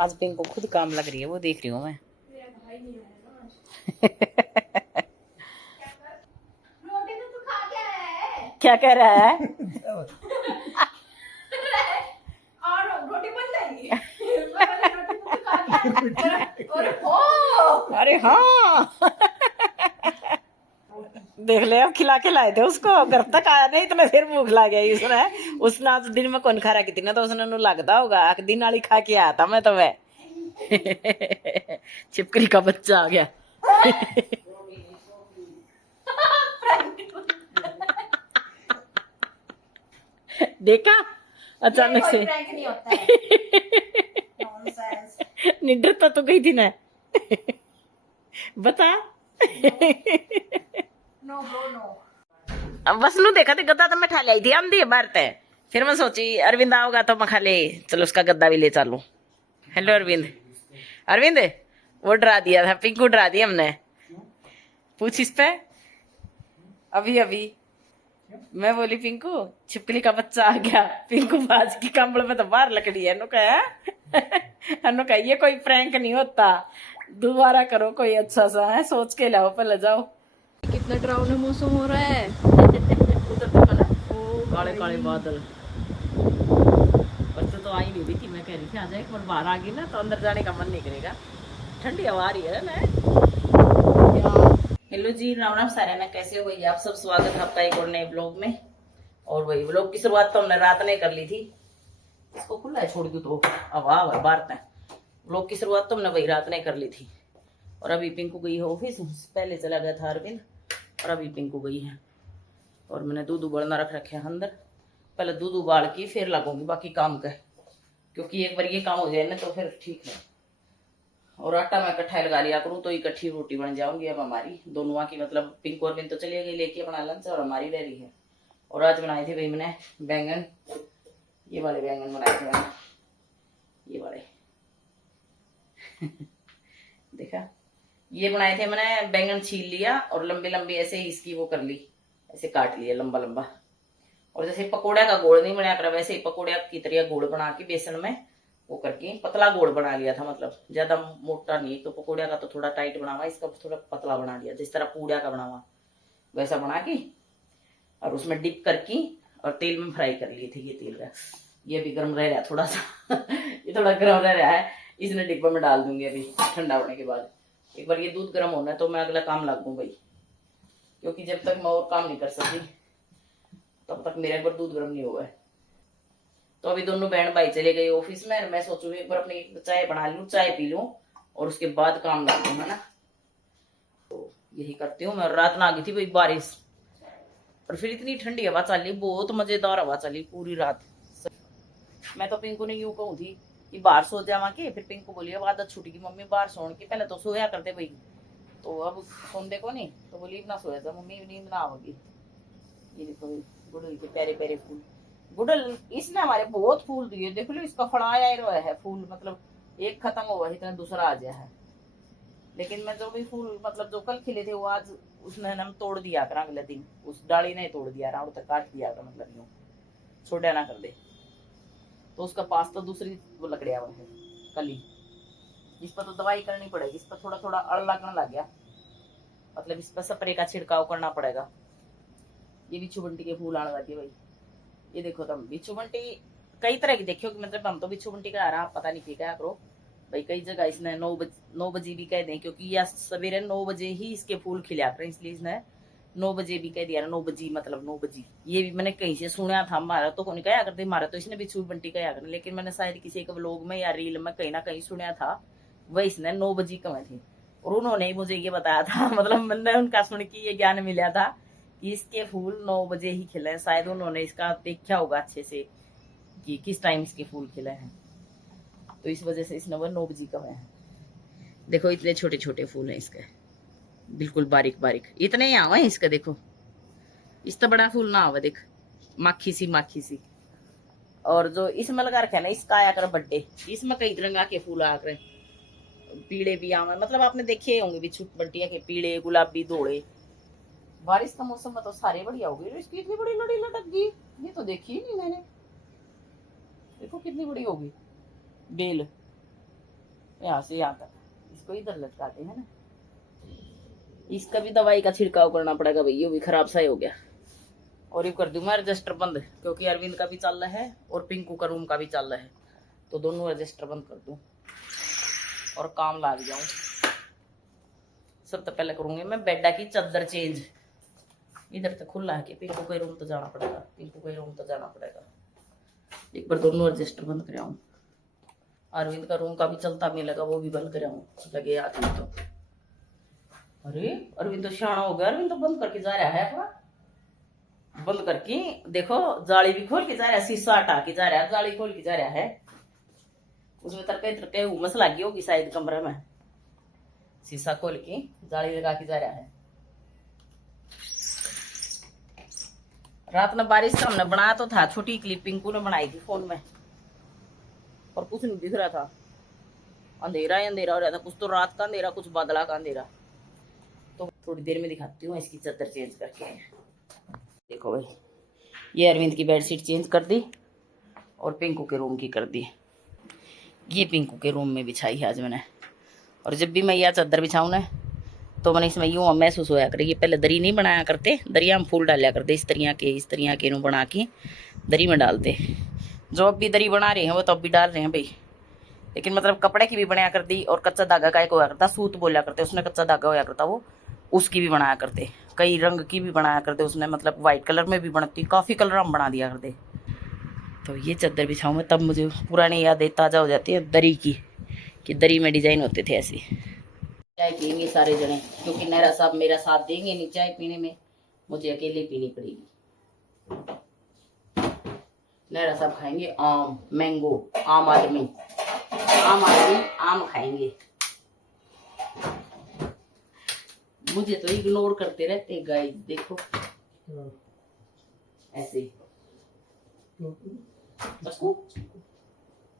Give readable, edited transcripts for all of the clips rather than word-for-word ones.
आज पिंक को खुद काम लग रही है, वो देख रही हूँ मैं। क्या कह रहा है? अरे हाँ देख ले, अब खिला के लाए थे उसको, घर तक आया नहीं इतना देर भूख लग गई उसने आज दिन में कौन खा रहा कितनी ना, तो उसने लगता होगा दिन वाली खा के आया था मैं तो वह छिपकली का बच्चा आ गया। देखा अचानक से नहीं होता है। निडर तो गई थी ना बता। No bro no. अब बस नू देखा थे गद्दा तो मैं ठा लाई थी आंधी बार तय, फिर मैं सोची अरविंद आओगा तो मैं खा ले, चलो उसका गद्दा भी ले चलू। हेलो अरविंद। अरविंद वो डरा दिया था, पिंकू डरा दिया हमने। पूछ इस पे अभी अभी मैं बोली पिंकू छिपकली का बच्चा आ गया, पिंकू बाज की कंबल में तो बाहर लकड़ी है। अनु कहा ये कोई प्रैंक नहीं होता, दोबारा करो कोई अच्छा सा है, सोच के लाओ पहले जाओ। कितना डरावना मौसम हो रहा है। उधर देखो ना काले काले बादल। बच्चे तो आई नहीं रही थी, मैं कह रही थी आ जाए, एक बार बाहर आ गई ना तो अंदर जाने का मन नहीं करेगा, ठंडी हवा आ रही है ना। हेलो जी, राम राम सारे ना, कैसे हो भाई आप सब? स्वागत है आपका एक और नए ब्लॉग में। और वही ब्लॉग की शुरुआत तो हमने रात में कर ली थी, इसको खुला है छोड़ दू तो हवा बाहर है। ब्लॉग की शुरुआत तो हमने वही रात ने कर ली थी। और अभी पिंकू गई है ऑफिस, पहले चला गया था अरविंद, और अभी पिंकू गई है। और मैंने दूध उबालना रख रखे है अंदर, पहले दूध उबाल के फिर लगूंगी बाकी काम का, क्योंकि एक बार ये काम हो जाए ना तो फिर ठीक है। और आटा मैं इकट्ठा लगा लिया करूँ तो इकट्ठी रोटी बन जाऊंगी अब हमारी दोनों की, मतलब पिंकू और बिन तो चली गई लेके अपना लंच, और हमारी रह रही है। और आज बनाए थे भाई मैंने बैंगन, ये वाले बैंगन बनाए थे मैंने, ये वाले देखा, ये बनाए थे मैंने। बैंगन छील लिया और लंबी लंबी ऐसे ही इसकी वो कर ली, ऐसे काट लिया लंबा लंबा। और जैसे पकोड़ा का गोल नहीं बनाया करा, वैसे ही पकोड़ा की तरह गोल बना के बेसन में वो करके पतला गोल बना लिया था, मतलब ज्यादा मोटा नहीं। तो पकोड़ा का तो थोड़ा टाइट बनावा, इसका थोड़ा पतला बना लिया, जिस तरह पूड़ा का बनावा वैसा बना के, और उसमें डिप करके और तेल में फ्राई कर लिए थे। ये तेल का ये भी गर्म रह रहा है थोड़ा सा ये थोड़ा गर्म रह रहा है, इसने डिब्बे में डाल दूंगी अभी ठंडा होने के बाद। एक बार ये दूध गर्म होना है तो मैं अगला काम लगूँ भाई, क्योंकि जब तक मैं और काम नहीं कर सकती तब तक मेरे एक बार दूध गर्म नहीं हुआ है। तो अभी दोनों बहन भाई चले गए ऑफिस में, मैं सोचू एक बार अपनी चाय बना लूं, चाय पी लूं और उसके बाद काम लगूं, है ना। तो यही करती हूँ मैं। रात में आ गई थी भाई बारिश, और फिर इतनी ठंडी हवा चली, बहुत मजेदार हवा चली पूरी रात। मैं तो पिंकू ने यूं कहूँ थी कि बाहर सो जावा के, फिर पिंकू बोली अब आदत छूटी की मम्मी बाहर सोने की, पहले तो सोया करते भाई, तो अब सोने को नहीं, तो बोली ना सोया था मम्मी, नींद ना आओगी। ये देखो गुड़हल के प्यारे प्यारे फूल, गुड़हल इसने हमारे बहुत फूल दिए, देख लो इसका फड़ाया है फूल, मतलब एक खत्म हुआ है इतना दूसरा आ गया है। लेकिन मैं जो भी फूल मतलब जो कल खिले थे वो आज उसने हम तोड़ दिया कर, अगले दिन उस डाली ने तोड़ दिया, राउंड तक काट दिया कर, मतलब यूं छोटा ना कर दे। तो उसका पास तो दूसरी वो लकड़िया है कली, इस पर तो दवाई करनी पड़ेगी, इस पर थोड़ा थोड़ा अड़ लगने लग गया, मतलब इस पर स्प्रे का छिड़काव करना पड़ेगा। ये बिच्छू बंटी के फूल आने लगे भाई, ये देखो तुम बिच्छू बंटी कई तरह की देखियो, मतलब हम तो बिच्छू बंटी का आ रहा पता नहीं क्या करो भाई, कई जगह इसने 9 बजे भी कह दें, क्योंकि यह सवेरे 9 बजे ही इसके फूल खिला कर, इसलिए इसने 9 बजे भी कह दिया, 9 बजे मतलब 9 बजे। ये भी मैंने कहीं से सुना था, हमारा तो कौन कहा करते, हमारा तो इसने बिच्छू बंटी कहा कर, लेकिन मैंने शायद किसी के व्लॉग में या रील में कहीं ना कहीं सुना था वह इसने 9 बजे कहे थे, और उन्होंने मुझे ये बताया था मतलब मैंने उनका सुन के ये ज्ञान मिला था कि इसके फूल 9 बजे ही खिले, शायद उन्होंने इसका देखा होगा अच्छे से कि किस टाइम इसके फूल खिले हैं, तो इस वजह से इसने 9 बजे कहे हैं। देखो इतने छोटे छोटे फूल हैं इसके, बिल्कुल बारीक बारीक, इतने ही आवा है इसका, देखो इस तो बड़ा फूल ना आवा, देख माखी सी। और जो इसमें लगा रखे ना इसका आया कर बड्डे, इसमें कई रंगा के फूल आ कर, पीले भी आवे, मतलब आपने देखे होंगे बिच्छू बंटिया के पीले गुलाबी धोले। बारिश का मौसम में तो सारे बढ़िया हो गई, इसकी इतनी बड़ी लड़ी लटक गई, ये तो देखी ही नहीं मैंने, देखो कितनी बड़ी होगी बेल। यहाँ से यहाँ तक, इसको इधर लटकाते हैं ना। इसका भी दवाई का छिड़काव करना पड़ेगा भाई, ये भी खराब सा ही हो गया। और ये कर दूं मैं रजिस्टर बंद, क्योंकि अरविंद का भी चल रहा है और पिंकू का रूम का भी चल रहा है, तो दोनों रजिस्टर बंद कर दूं और काम लाग जाऊं। सबसे पहले करूंगी मैं बेडा की चादर चेंज। इधर तो खुला है कि पिंकू के रूम तो जाना पड़ेगा, पिंकू के रूम तो जाना पड़ेगा। एक बार दोनों रजिस्टर बंद कराऊं। अरविंद का रूम का भी चलता मिलेगा, वो भी बंद कराऊं लगे आदमी तो। अरे अरविंद तो शाना हो गया, अरविंद तो बंद करके जा रहा है अपना। बंद करके देखो, जाली भी खोल के जा रहा है, शीशा हटा के जा रहा है, जाली खोल के जा रहा है। उसमें तरके तरके उमस लगी होगी शायद कमरे में। शीशा खोल के जाली लगा के जा रहा है। रात में बारिश का हमने बनाया तो था, छोटी क्लिप पिंकू ने बनाई थी फोन में, और कुछ नहीं दिख रहा था। अंधेरा ही अंधेरा हो रहा था, कुछ तो रात का अंधेरा, कुछ बादला का अंधेरा। तो थोड़ी देर में दिखाती हूँ इसकी चादर चेंज करके। देखो भाई, ये अरविंद की बेडशीट चेंज कर दी और पिंकू के रूम की कर दी। ये पिंकू के रूम में बिछाई है आज मैंने। और जब भी मैं यह चादर बिछाऊँ ना, तो मैंने इसमें यूँ महसूस होया करे, ये पहले दरी नहीं बनाया करते, दरिया में फूल डाला करते, इस तरह के नू बना के दरी में डालते। जो अब भी दरी बना रहे हैं वो तो अब भी डाल रहे हैं भाई। लेकिन मतलब कपड़े की भी बनाया करती, और कच्चा धागा का एक होया करता, सूत बोला करते उसने, कच्चा धागा होया करता वो, उसकी भी बनाया करते। कई रंग की भी बनाया करते उसने, मतलब वाइट कलर में भी बनती, काफ़ी कलर हम बना दिया करते। तो ये चादर बिछाऊँ मैं, तब मुझे पुरानी यादें ताज़ा हो जाती है दरी की, कि दरी में डिजाइन होते थे ऐसे। चाय पियेंगे सारे जने, क्योंकि नहरा साहब मेरा साथ देंगे नहीं चाय पीने में, मुझे अकेले पीनी पड़ेगी। नहरा साहब खाएंगे आम, मैंगो, आम आदमी आम खाएंगे। मुझे तो इग्नोर करते रहते गाइस, देखो ऐसे।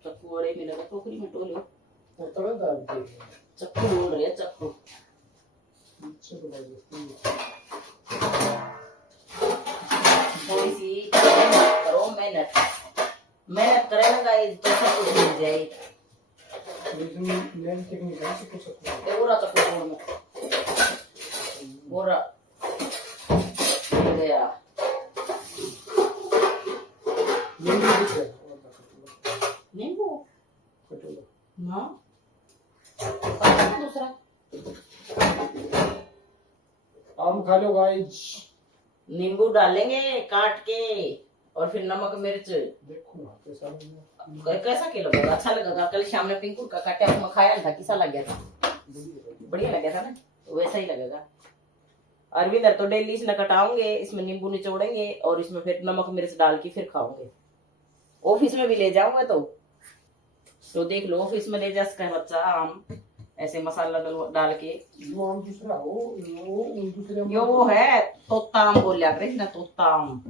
चक्कू अरे में लगा टोकरी में टोले, चक्कू बोल रहे हैं, चक्कू। थोड़ी सी मेहनत करो, मेहनत करे ना गाइस तो सब कुछ मिल जाए। पूरा चक्कू तोड़ में पूरा गया। नींबू ना दूसरा आम खा लो गाइस। नींबू डालेंगे काट के, और फिर नमक मिर्च। देखो ना कैसा के लगेगा, अच्छा लगेगा। कल शाम में पिंकू का काटा हुआ खाया था, कैसा लग गया था? बढ़िया लग गया था ना, वैसा ही लगेगा। अरविंद तो डेली इसमें कटाऊंगे, इसमें नींबू निचोड़ेंगे और इसमें फिर नमक मिर्च डाल के फिर खाओगे। ऑफिस में भी ले जाऊंगा तो देख लो, ऑफिस में ले जा सकता है बच्चा आम, ऐसे मसाला डाल के। जो आम दूसरा हो दूसरे यो वो है तोता आम बोल लिया करे ना, तोता आम।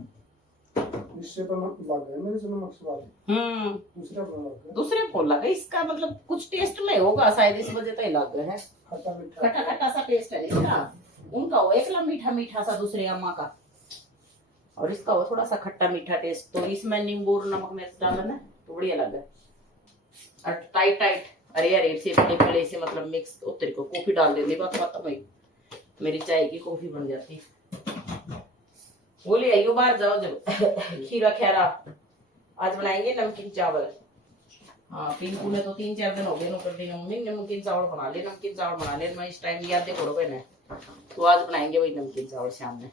इससे पर लग गया मेरे से नमक स्वाद। दूसरा पर लग गया, दूसरे को लगा, इसका मतलब कुछ टेस्ट में होगा शायद, इस वजह से लग गया है। खट्टा मीठा खट्टा खट्टा सा टेस्ट है इसका, उनका वो एकला मीठा मीठा सा दूसरे अम्मा का, और इसका वो थोड़ा सा खट्टा मीठा टेस्ट। तो इसमें नींबू और नमक मिर्च डाला ना तो बढ़िया लगा। और टाइट अरे से पहले से मतलब मिक्स उतर को कॉफी डाल देती, बात खत्म हुई, मेरी चाय की कॉफी बन जाती। बोले आइयो बाहर जाओ, जब खीरा खैरा आज बनाएंगे नमकीन चावल। हाँ पिंकू ने तो 3-4 दिन हो गए नौकर दिन, मम्मी नमकीन चावल बना ले। मैं इस टाइम याद करो मैंने, तो आज बनाएंगे वही नमकीन चावल शाम में।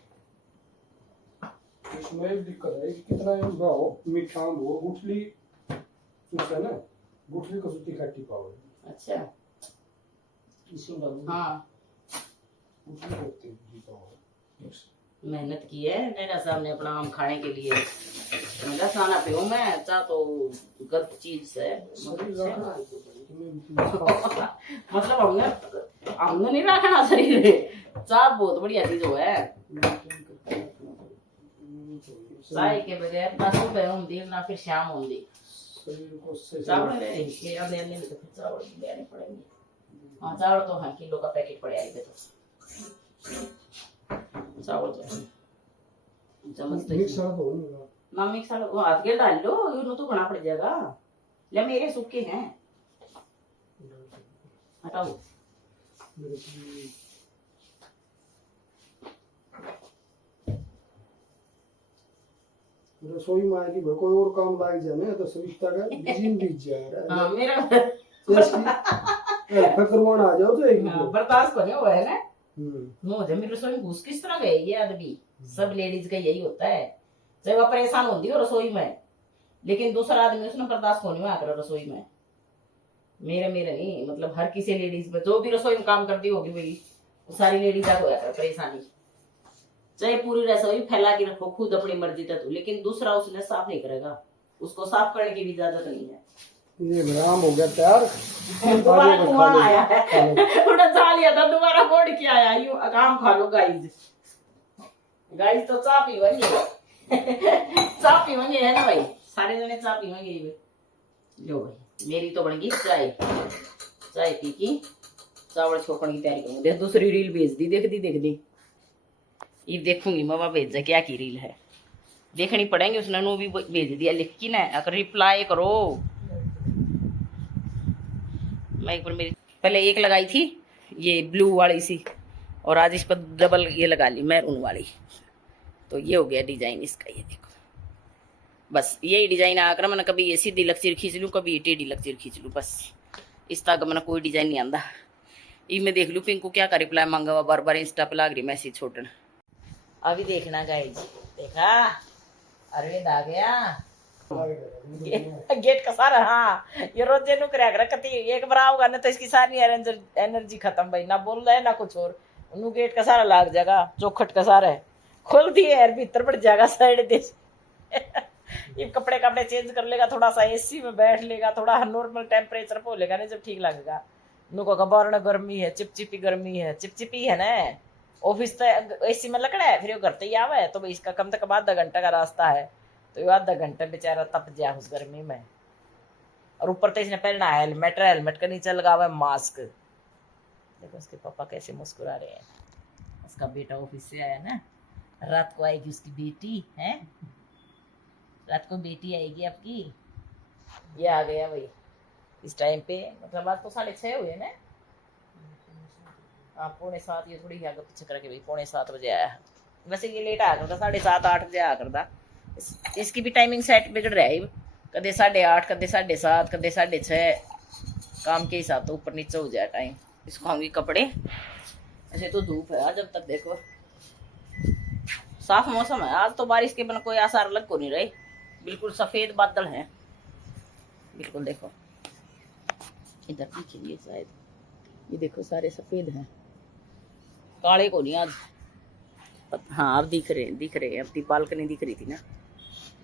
इसमें एक दिक्कत है कि कितना हो मीठा हो, गुठली है ना, गुठली को सुती खट्टी पाओ। अच्छा इसमें हाँ गुठली होती है पाओ। मेहनत की है नैना साहब ने अपना आम खाने के लिए। मेरा खाना पियो मैं चाह तो गलत चीज है मतलब हमने नहीं रखना शरीर, चाह बहुत बढ़िया चीज हो है। चाय के बगैर ना सुबह होंगी ना फिर शाम होंगी। चावल लेने तो फिर चावल लेने पड़ेंगे। हाँ चावल तो हाँ किलो का पैकेट पड़े आएगा, तो चावल तो चम्मच ना मिक्सर वो हाथ के डाल लो, यूं तो बना पड़ जाएगा। ले मेरे सूखे हैं हटाओ। मेरे को रसोई में आएगी भाई, कोई और काम लाग जाने तो सविता का जिम बीत जा रहा हाँ मेरा है। फकरवान आ जाओ तो एक हाँ, बर्दाश्त करने हुआ है ना। हम्म। नो जब मेरी रसोई में घुस किस तरह गए ये आदमी, सब लेडीज का यही होता है, चाहे वह परेशान होती हो रसोई में, लेकिन दूसरा आदमी उसने बर्दाश्त होने में आकर रसोई में। मेरा मेरा नहीं, मतलब हर किसी लेडीज में जो भी रसोई में काम करती होगी भाई, वो सारी लेडीज आ होया कर परेशानी। चाहे पूरी रसोई फैला के रखो खुद अपनी मर्जी तक, लेकिन दूसरा उसने साफ नहीं करेगा, उसको साफ करने की भी इजाजत नहीं है। ये ग्राम हो गया तैयार। दोबारा कुआं आया है, उन्हें जा लिया था, दोबारा बोड़ के आया, यूं काम खा लो गाइस। गाइस तो चाय पीवेंगे चाय पीवेंगे है ना भाई, सारे जने चाय पीवेंगे। लो भाई मेरी तो बन गई चाय, चाय पी की चावल छोकने की तैयारी करूंगी। देख दूसरी रील भेज दी, देख दी ये देखूंगी मवा भेज दे क्या की रील है, देखनी पड़ेंगे। उसने नो भी भेज दिया लिख की ना, अगर रिप्लाई करो। मैं एक बार मेरी पहले एक लगाई थी ये ब्लू वाली सी, और आज इस पर डबल ये लगा ली मैरून वाली, तो ये हो गया डिजाइन इसका। ये देखो बस यही डिजाइन आकर मैंने कभी ये सीधी लकीर खींच लूँ, कभी ये टेढ़ी लकीर खींच लूँ, बस इस तरह का मैंने कोई डिजाइन नहीं आंदा। ये मैं देख लूँ पिंकू क्या का रिप्लाई मांगा हुआ, बार बार इंस्टा पे लाग रही मैसेज छोड़ना। अभी देखना गाइस, देखा अरविंद आ गया गेट का सारा। हाँ ये रोजे नु करया कर कती एक बार आओगा ना तो इसकी सारी एनर्जी खत्म भाई, ना बोल रहा है ना कुछ और। नु गेट का सारा लाग जाएगा, चौखट का सारा है खोल दिए यार, भीतर बढ़ जाएगा साइड दे ये कपड़े चेंज कर लेगा, थोड़ा सा एसी में बैठ लेगा, थोड़ा नॉर्मल टेम्परेचर पे लेगा नहीं जब ठीक लगेगा। नु को खबर गर्मी है, चिपचिपी गर्मी है, चिपचिपी है ना। ऑफिस तो एसी में लकड़ा है, फिर वो घर तो ही आवा है, तो भाई इसका कम से कम आधा घंटा का रास्ता है, तो ये आधा घंटा बेचारा तप गया उस गर्मी में। और ऊपर तो इसने पहना है हेलमेट, हेलमेट का नीचे लगा हुआ है मास्क। देखो उसके पापा कैसे मुस्कुरा रहे हैं। उसका बेटा ऑफिस से आया ना, रात को आएगी उसकी बेटी है, रात को बेटी आएगी आपकी। ये आ गया भाई इस टाइम पे, मतलब आज तो 6:30 हुए ना। हाँ 6:45, ये थोड़ी आगे पीछे करके भाई 6:45 बजे आया। वैसे ये लेट आया करता, 7:30-8 बजे आया करता। इसकी भी टाइमिंग सेट बिगड़ रहा है, कदे 8:30, कदे 7:30, कदे 6:30, काम के हिसाब तो ऊपर नीचे हो जाए टाइम। इसको आऊंगी कपड़े, ऐसे तो धूप है जब तक देखो, साफ मौसम है आज तो, बारिश के बिना कोई आसार लग को नहीं रहे, बिल्कुल सफेद बादल हैं बिल्कुल। देखो इधर पीछे ये शायद, ये देखो सारे सफेद हैं, काले को नहीं आज। हाँ अब दिख रहे हैं, अपनी बालकनी दिख रही थी ना,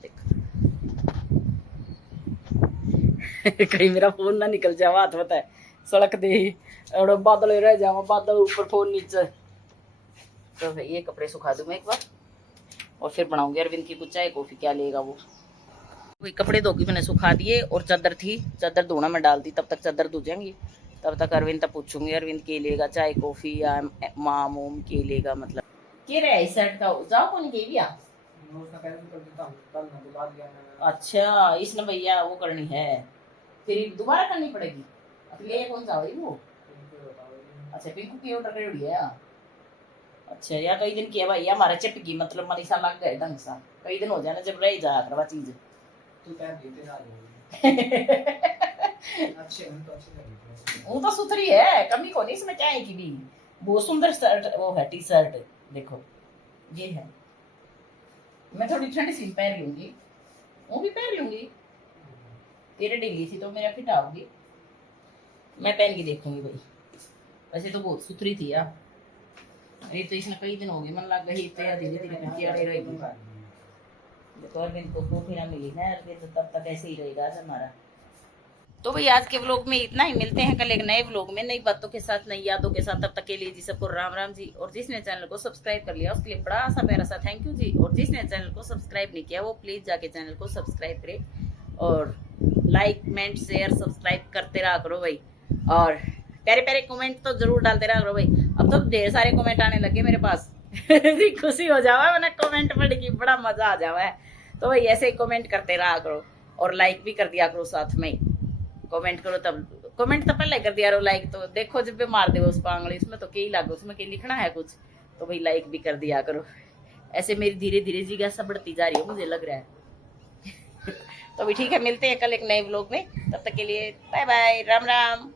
देखो कहीं मेरा फोन ना निकल जावा हाथ में, सड़क दे ही और बादल रह जावा, बादल ऊपर फोन नीचे। तो ये कपड़े सुखा दूं मैं एक बार, और फिर बनाऊंगी अरविंद की कुछ चाय कॉफी, क्या लेगा वो। वही कपड़े धो के मैंने सुखा दिए, और चादर थी, चादर धोना मैं डाल दी, तब तक चादर धो जाएंगी। तब तक अरविंद तक पूछूंगी अरविंद के लेगा चाय कॉफी या माम के लेगा, मतलब के रहे इस शर्ट का जाओ कौन के भी। अच्छा इसने भैया वो करनी है, फिर दोबारा करनी पड़ेगी, ले कौन सा वो। अच्छा पिंकू की ऑर्डर कर है। अच्छा यार कई दिन किया भाई हमारा चिपकी, मतलब मरीसा लग गए ढंग सा, कई दिन हो जाए ना जब रह जा करवा चीज वो तो सुथरी है, कमी को नहीं इसमें, क्या है की भी बहुत सुंदर शर्ट वो है, टी शर्ट देखो ये है। मैं थोड़ी ठंडी सी पहन लूंगी, वो भी पहन लूंगी, तेरे ढीली थी तो मेरा फिट आओगी, मैं पहन के देखूंगी भाई। वैसे तो बहुत सुथरी थी यार, ये तो इसने कई दिन हो गए मन लग गई, धीरे धीरे रहेगी। देखो अरविंद को कॉफी ना मिली ना, अरविंद तब तक ऐसे ही रहेगा हमारा। तो भाई आज के व्लॉग में इतना ही, मिलते हैं कल एक नए व्लॉग में नई बातों के साथ, नई यादों के साथ। तब तक के लिए जी सबको राम राम जी। और जिसने चैनल को सब्सक्राइब कर लिया उसके लिए बड़ा सा प्यारा सा थैंक यू जी, और जिसने चैनल को सब्सक्राइब नहीं किया वो प्लीज जाके चैनल को सब्सक्राइब करे, और लाइक कमेंट शेयर सब्सक्राइब करते रहा करो भाई, और प्यारे प्यारे कमेंट तो जरूर डालते रहा करो भाई। अब तो ढेर सारे कमेंट आने लगे मेरे पास खुशी हो जावा मैंने कमेंट पढ़ के, बड़ा मजा आ जावा है। तो भाई ऐसे ही कमेंट करते रहा करो, और लाइक भी कर दिया करो, साथ में कमेंट करो तब कमेंट तो पहले कर दिया रो, लाइक तो देखो जब भी मार दे उस पर आंगली, इसमें तो क्या ही लागो, उसमें क्या लिखना है कुछ, तो भाई लाइक भी कर दिया करो। ऐसे मेरी धीरे धीरे जिज्ञासा बढ़ती जा रही है, मुझे लग रहा है। तो भी ठीक है, मिलते हैं कल एक नए व्लॉग में, तब तक के लिए बाय बाय, राम राम।